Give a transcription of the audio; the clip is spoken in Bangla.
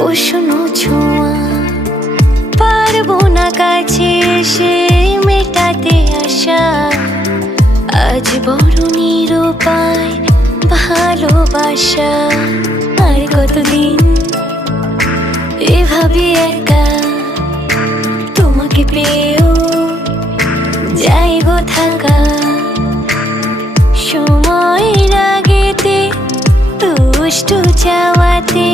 উষ্ণ ছোঁয়া, পারবো না কাছে এসে মেটাতে আশা। আজ বড় নিরুপায় ভালোবাসা, আর কতদিন এভাবে একা তোমাকে পেয়েও যাইবো থাকা। সময়ের আগেতে দুষ্টু চাওয়াতে